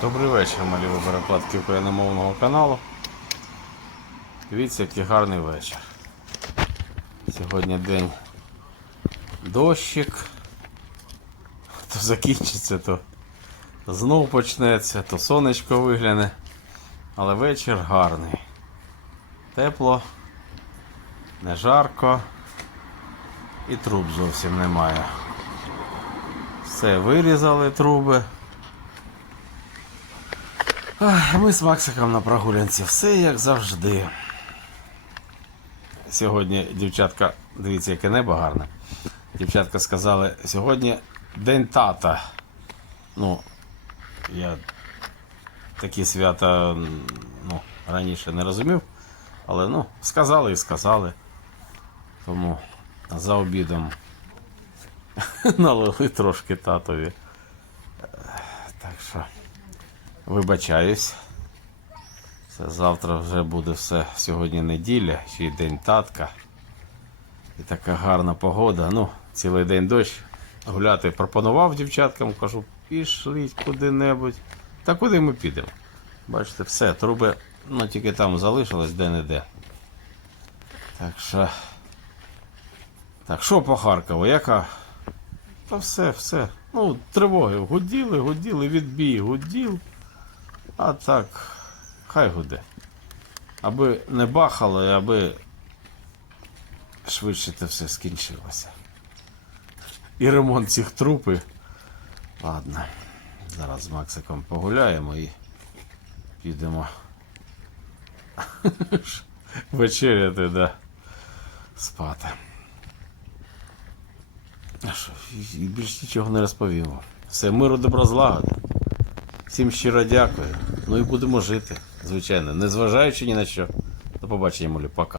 Добрий вечір, малі перекладки україномовного каналу. Дивіться, який гарний вечір. Сьогодні день дощик. То закінчиться, то знов почнеться, то сонечко вигляне. Але вечір гарний. Тепло, не жарко і труб зовсім немає. Все, вирізали труби. Ми з Максиком на прогулянці. Все як завжди. Сьогодні дівчатка, дивіться, яке небо гарне. Дівчатка сказали, сьогодні день тата. Ну, я такі свята ну, раніше не розумів, але ну, сказали і сказали. Тому за обідом налили трошки татові. Так що. Вибачаюсь. Це завтра вже буде все. Сьогодні неділя, ще й день татка. І така гарна погода. Ну, цілий день дощ. Гуляти пропонував дівчаткам, кажу, пішліть куди-небудь. Та куди ми підемо? Бачите, все, труби, ну тільки там залишилось де-не-де. Так що. Так, що по Харкову? Яка? Та все, все. Ну, тривоги. Гуділи, гуділи, відбій, гуділ. А так, хай гуде. Аби не бахало, і аби швидше це все скінчилося. І ремонт цих трупи. Ладно, зараз з Максиком погуляємо і підемо вечеряти, да, спати. А що, і більш нічого не розповімо. Все, миру добро злагоди. Всім щиро дякую. Ну і будемо жити, звичайно, незважаючи ні на що. До побачення, молю, пока.